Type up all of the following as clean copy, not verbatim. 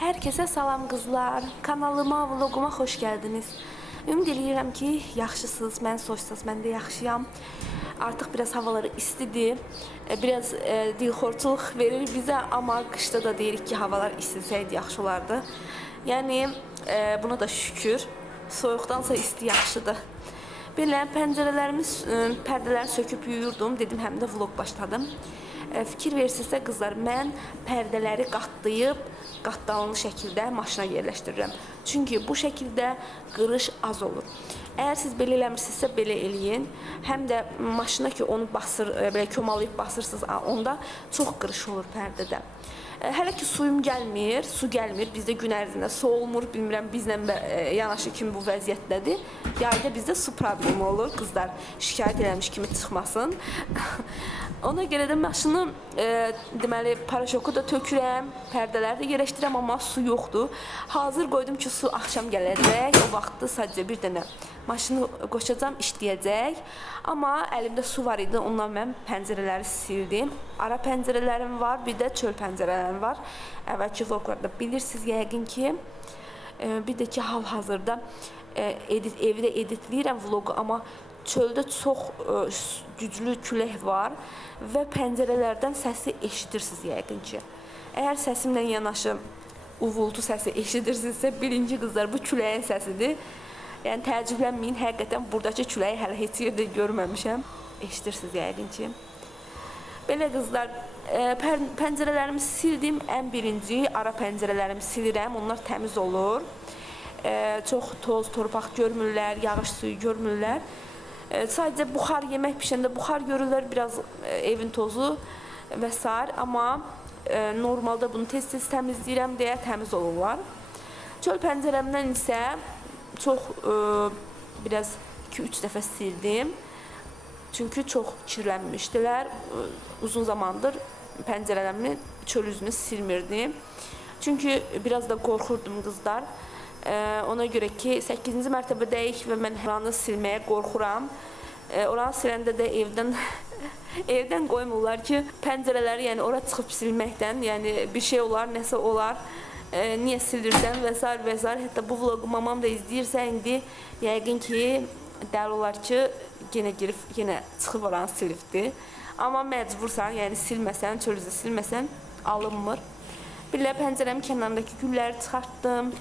Herkese salam qızlar. Kanalıma, vloguma xoş gəldiniz. Ümid edirəm ki, yaxşısınız, mən soysuz, mən də yaxşıyam. Artıq biraz havaları istidir. Biraz dilxorçuluq verir bizə, amma qışda da deyirik ki, havalar istisəydi, yaxşı olardı. Yəni, buna da şükür. Soyuqdansa isti yaxşıdır. Belə pəncərələrimiz, pərdələri söküb yuyurdum. Dedim, həm də vlog başladım. Fikir versinizsə qızlar, mən pərdələri qatdalanlı şəkildə maşına yerləşdirirəm. Çünki bu şəkildə qırış az olur. Əgər siz belə eləmirsinizsə, belə eləyin. Həm də maşına ki, onu belə kömalayıb basırsınız, onda çox qırış olur pərdədə. Hələ ki, suyum gəlmir, su gəlmir. Bizdə gün ərzində su olmur. Bilmirəm, bizlə yanaşı kimi bu vəziyyətdədir. Yayda bizdə su problemi olur. Qızlar şikayət eləmiş kimi çıxmasın. Ona görə də maşını, deməli, paraşoku da tökürəm, pərdələri də yerləşdirəm, amma su yoxdur. Hazır qoydum ki, su axşam gələcək. O vaxtda sadəcə bir dənə maşını qoşacam, işləyəcək. Amma əlimdə su var idi, ondan mən pəncərələri sildim. Ara pəncərələrim var, bir də çöl pəncərələrim var. Əvvəlki vloglarda bilirsiniz yəqin ki, bir də ki, hal-hazırda evdə editləyirəm vlogu, amma çöldə çox güclü külək var və pəncərələrdən səsi eşidirsiniz yəqin ki. Əgər səsimlə yanaşı uvultu səsi eşidirsinizsə, birinci qızlar, bu küləyin səsidir. Yəni, təəccüblənməyin, həqiqətən buradakı küləyi hələ heç yerdə görməmişəm. Eşidirsiniz yəqin ki. Belə qızlar, pəncərələrimi sildim. Ən birinci ara pəncərələrimi silirəm, onlar təmiz olur. Çox toz, torpaq görmürlər, yağış suyu görmürlər. Sadəcə buxar, yemək pişəndə buxar görürlər, biraz evin tozu və s. Amma normalda bunu tez-tez təmizləyirəm deyə təmiz olurlar. Çöl pəncərəmdən isə çox, biraz 2-3 dəfə sildim. Çünki çox kirlənmişdilər. Uzun zamandır pəncərələrimin çöl üzünü silmirdim. Çünki biraz da qorxurdum qızlar. Ona görə ki, 8-ci mərtəbədəyik və mən oranı silməyə qorxuram. Oranı siləndə də evdən qoymurlar ki, pəncərələri, yəni ora çıxıb silməkdən, yəni bir şey olar, nəsə olar, niyə silirsən və s. və s. Hətta bu vlogu mamam da izləyirsə, indi yəqin ki, dəli olar ki, yenə girib, yenə çıxıb oranı silibdir. Amma məcbursan, yəni silməsən, çöl üzü silməsən, alınmır. Belə pəncərəmin kənarındakı gülləri çıxartdım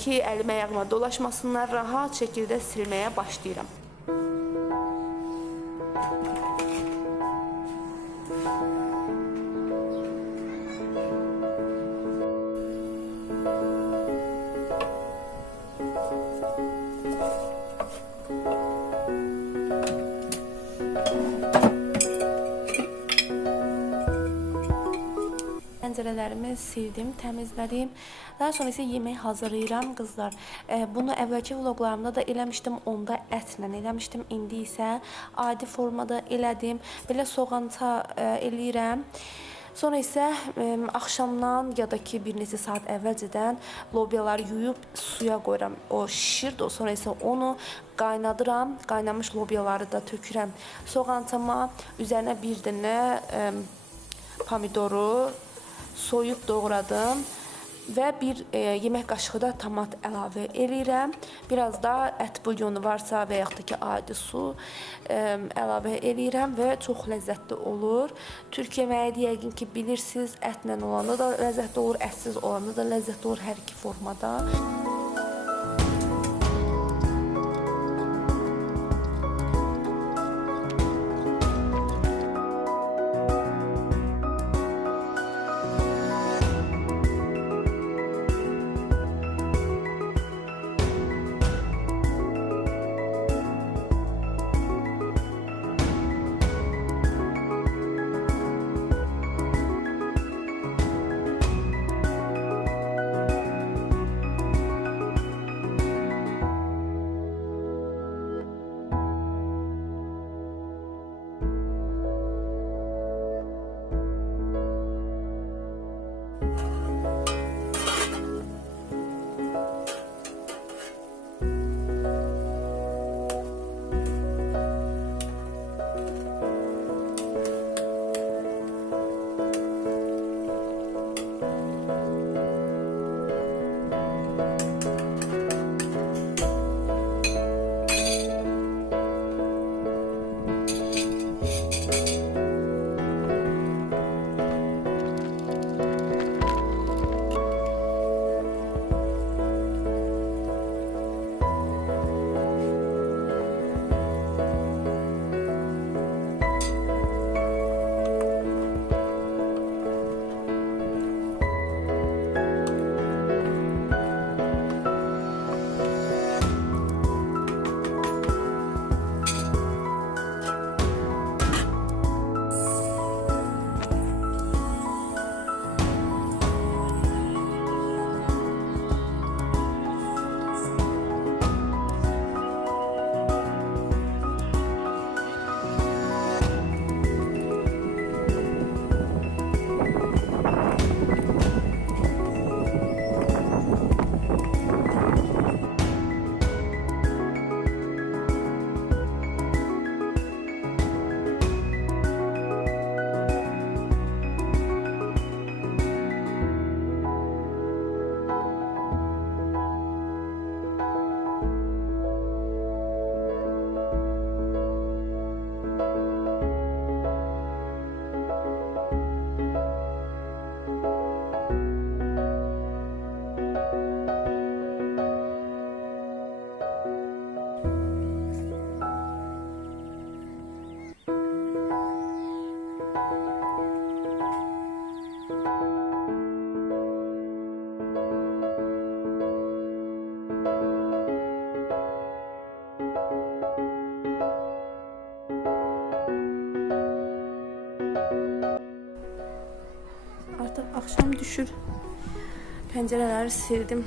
ki, əlim ayağıma dolaşmasınlar, rahat şəkildə silməyə başlayıram. Pəncərələrimi sildim, təmizlədim. Daha sonra isə yemək hazırlayıram qızlar. Bunu əvvəlki vloqlarımda da eləmişdim, onda ətlə eləmişdim. İndi isə adi formada elədim. Belə soğança eləyirəm. Sonra isə axşamdan ya da ki, bir neçə saat əvvəlcədən lobyaları yuyub suya qoyuram. O şişirdi, sonra isə onu qaynadıram. Qaynamış lobyaları da tökürəm soğançama. Üzərinə bir dənə pomidoru soyub doğradım və bir yemək qaşığı da tomat əlavə eləyirəm. Biraz da ət bulyonu varsa və yaxud da ki, adi su əlavə eləyirəm və çox ləzzətli olur. Türk yeməyi yəqin ki, bilirsiniz, ətlə olanda da ləzzətli olur, ətsiz olanda da ləzzətli olur hər iki formada. düşür. Pəncərələri sildim.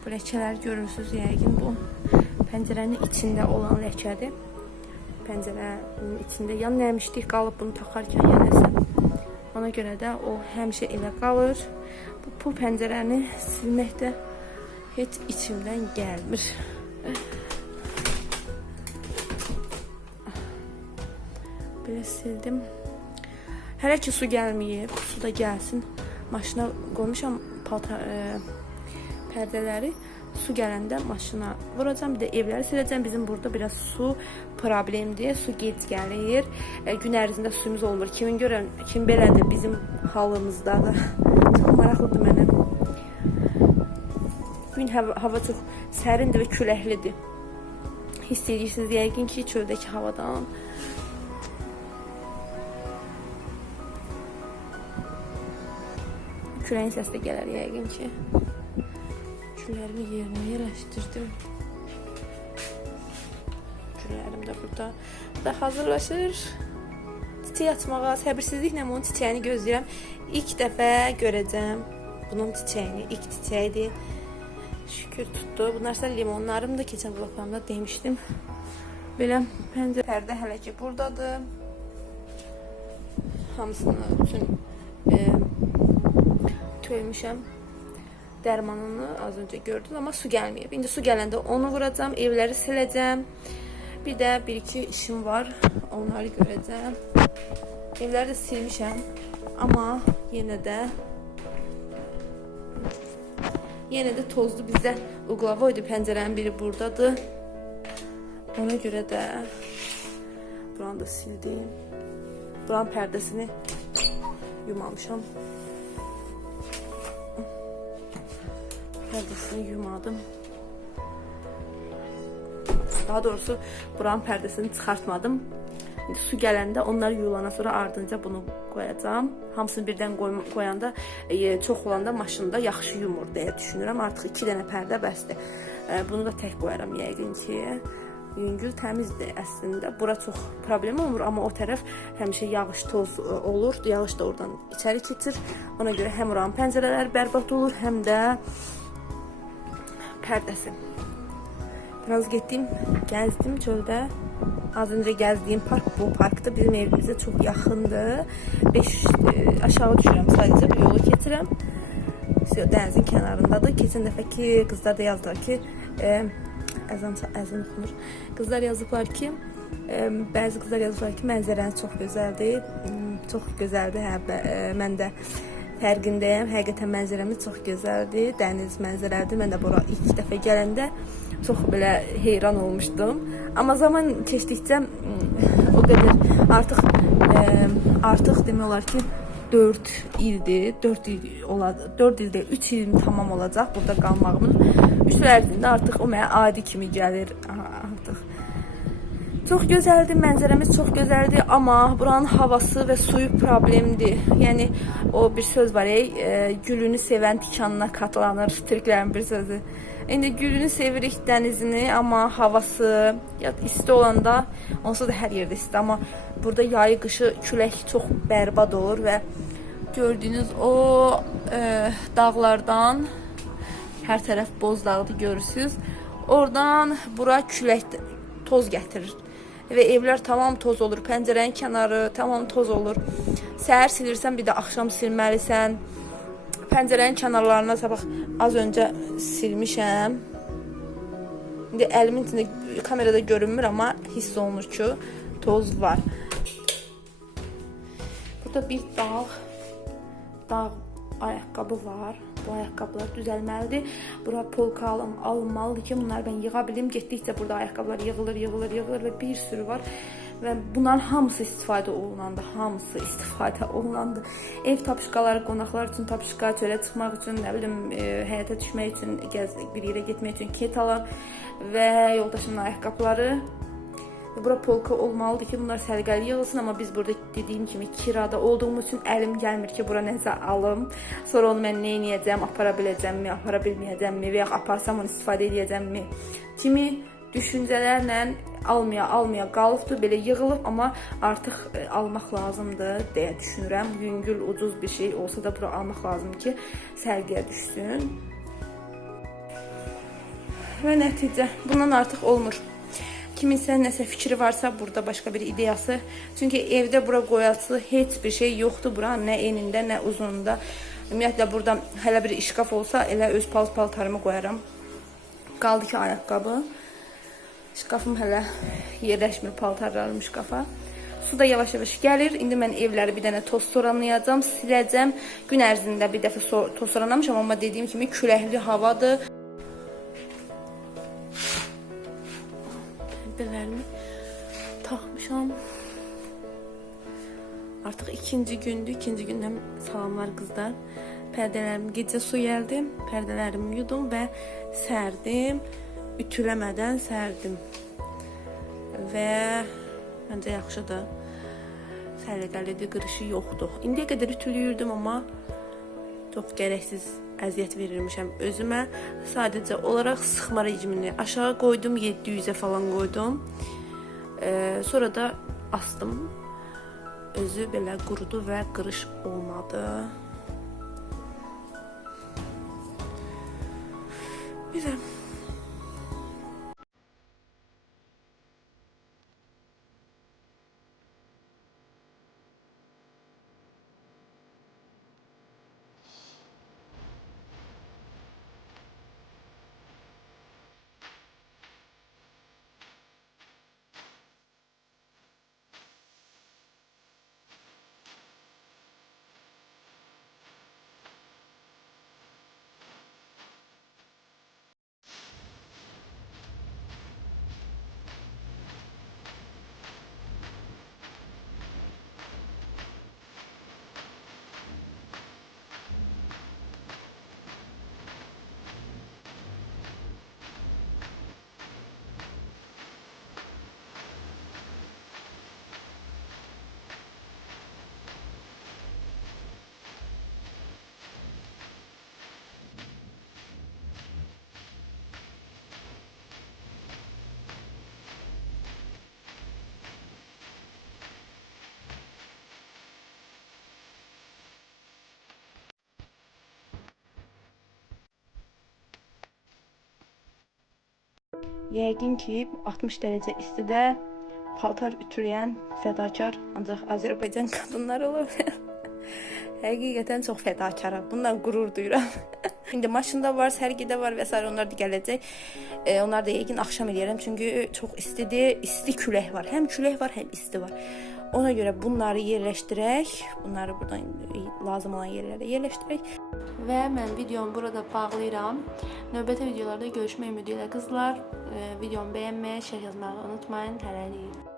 Bu ləkələri görürsünüz yəqin, bu pəncərənin içində olan ləkədir. Pəncərənin içində ya nəmişlik qalıb bunu taxarkən ya nəsə. Ona görə də o həmişə elə qalır. Bu pəncərəni silmək də heç içimdən gəlmir. Belə sildim. Hələ ki su gəlməyib, su da gəlsin. Maşına qoymuşam pərdələri. Su gələndə maşına vuracam, bir də evləri siləcəm. Bizim burada biraz su problemdir, su gec gəlir. Gün ərzində suyumuz olmur. Kim belədir bizim halımızda da. Çox maraqlıdır mənə. Gün hava çox sərindir və küləklidir. Hiss edirsiniz yəqin ki, çöldəki havadan. Küləyin səsi də gələr yəqin ki. Küllərimi yerinə yerləşdirdim. Küllərim də burada da hazırlaşır. Çiçək açmağa səbirsizliklə onun çiçəyini gözləyirəm. İlk dəfə görəcəm bunun çiçəyini. İlk çiçəyidir. Şükür tutdu. Bunlar limonlarım da keçən vloglarımda demişdim. Belə pəncərə hələ ki buradadır. Hamısını bütün töymüşəm. Dərmanını az öncə gördünüz, amma su gəlməyib. İndi su gələndə onu vuracam, evləri siləcəm. Bir də bir-iki işim var, onları görəcəm. Evləri də silmişəm, amma yenə də tozlu. Bizdə uqlavoydu, pəncərənin biri buradadır. Ona görə də buranı da sildim. Buranın pərdəsini yumamışam. Pərdəsini yumadım. Daha doğrusu buranın pərdəsini çıxartmadım. İndi su gələndə onları yuyulana sonra ardınca bunu qoyacağım. Hamısını birdən qoyanda çox olanda maşında yaxşı yumur deyə düşünürəm. Artıq 2 dənə pərdə bəsdir. Bunu da tək qoyaram yəqin ki. Yüngül təmizdir əslində. Bura çox problem olmur, amma o tərəf həmişə yağış, toz olur. Yağış da oradan içəri keçir. Ona görə həm oranın pəncərələri bərbad olur, həm də pərdəsi. Biraz getdim, gəzdim çöldə. Az öncə gəzdiyim park bu parkda bizim evimizə çox yaxındır. 5 aşağı düşürəm, sadəcə bu yolu keçirəm. Dənizin kənarındadır. Keçən dəfəki qızlar da yazdılar ki, əzan oxunur. Qızlar yazıblar ki, bəzi qızlar yazıblar ki, mənzərəniz çox gözəldir. Çox gözəldir, mən də fərqindəyəm. Həqiqətən mənzərəmiz çox gözəldir. Dəniz mənzərəlidir. Mən də bura ilk dəfə gələndə çox belə heyran olmuşdum. Amma zaman keçdikcə o qədər artıq demək olar ki 4 ildir. 4 ildə 3 ilim tamam olacaq burada qalmağımın. 3 il ərzində artıq o mənə adi kimi gəlir artıq. Çox gözəldir, mənzərəmiz çox gözəldir, amma buranın havası və suyu problemdir. Yəni o bir söz var, gülünü sevən tikanına katlanır, türklərin bir sözü. İndi gülünü sevirik, dənizini, amma havası ya isti olanda, onsuz da hər yerdə isti, amma burada yayı qışı külək çox bərbad olur və gördüyünüz o dağlardan hər tərəf boz dağdır görürsünüz. Oradan bura külək toz gətirir. Və evlər tamam toz olur, pəncərənin kənarı tamam toz olur. Səhər silirsən, bir də axşam silməlisən. Pəncərənin kənarlarına bax, az öncə silmişəm. İndi əlimin içində kamerada görünmür, amma hiss olunur ki, toz var. Burada bir dağ ayaqqabı var. Bu ayaqqabılar düzəlməlidir. Bura polka alınmalıdır ki, bunları mən yığa bilim. Getdikcə burada ayaqqabılar yığılır və bir sürü var. Və bunların hamısı istifadə olunandır. Ev tapışqaları, qonaqlar üçün tapışqa, çölə çıxmaq üçün, nə bilim, həyətə düşmək üçün, bir yerə getmək üçün ketalar və yoldaşımın ayaqqabıları. Bura polka olmalıdır ki, bunlar səliqəli yığılsın, amma biz burada dediyim kimi kirada olduğumuz üçün əlim gəlmir ki, bura nəsə alım. Sonra onu mən nə edəcəm, apara biləcəmmi, apara bilməyəcəmmi və ya aparsam onu istifadə edəcəmmi kimi düşüncələrlə almaya qalıbdı, belə yığılıb, amma artıq almaq lazımdır deyə düşünürəm. Yüngül, ucuz bir şey olsa da bura almaq lazımdır ki, sərgiyə düşsün. Və nəticə, bundan artıq olmur. Kiminsə nəsə fikri varsa, burada başqa bir ideyası. Çünki evdə bura qoyası heç bir şey yoxdur bura, nə enində, nə uzununda. Ümumiyyətlə, burada hələ bir işqaf olsa, elə öz paltarımı qoyaram. Qaldı ki, ayaqqabı. Şkafım hələ yerləşmir, paltarlarım şkafa. Su da yavaş-yavaş gəlir. İndi mən evləri bir dənə toz soranlayacağım, siləcəm. Gün ərzində bir dəfə toz soranlamışam, amma dediyim kimi küləkli havadır. Pərdelərimi taxmışam. Artıq ikinci gündür. İkinci gündən salamlar qızlar. Pərdələrimi gecə su gəldim. Pərdələrimi yudum və sərdim. Ütüləmədən sərdim. Və məncə yaxşıdır. Səliqəlidir, qırışı yoxdur. İndiyə qədər ütülüyürdüm, amma çox gərəksiz əziyyət verirmişəm özümə. Sadəcə olaraq sıxma rejimini aşağı qoydum, 700'e falan qoydum. Sonra da astım. Özü belə qurudu və qırış olmadı. Güzel. Yəqin ki 60 dərəcə istidə paltar ütüləyən fədakar ancaq Azərbaycan qadınları olur. Həqiqətən çox fədakaram. Bundan qürur duyuram. İndi maşında var, sərgidə var və s. onlar da gələcək. Onlar da yəqin axşam eləyərəm. Çünki çox istidir. İsti külək var. Həm külək var, həm isti var. Ona görə bunları yerləşdirək. Bunları buradan lazım olan yerlərə yerləşdirək. Və mən videomu burada bağlayıram. Növbəti videolarda görüşmək ümidi ilə qızlar. Videomu bəyənməyi, şərh yazmağı unutmayın. Hələlik.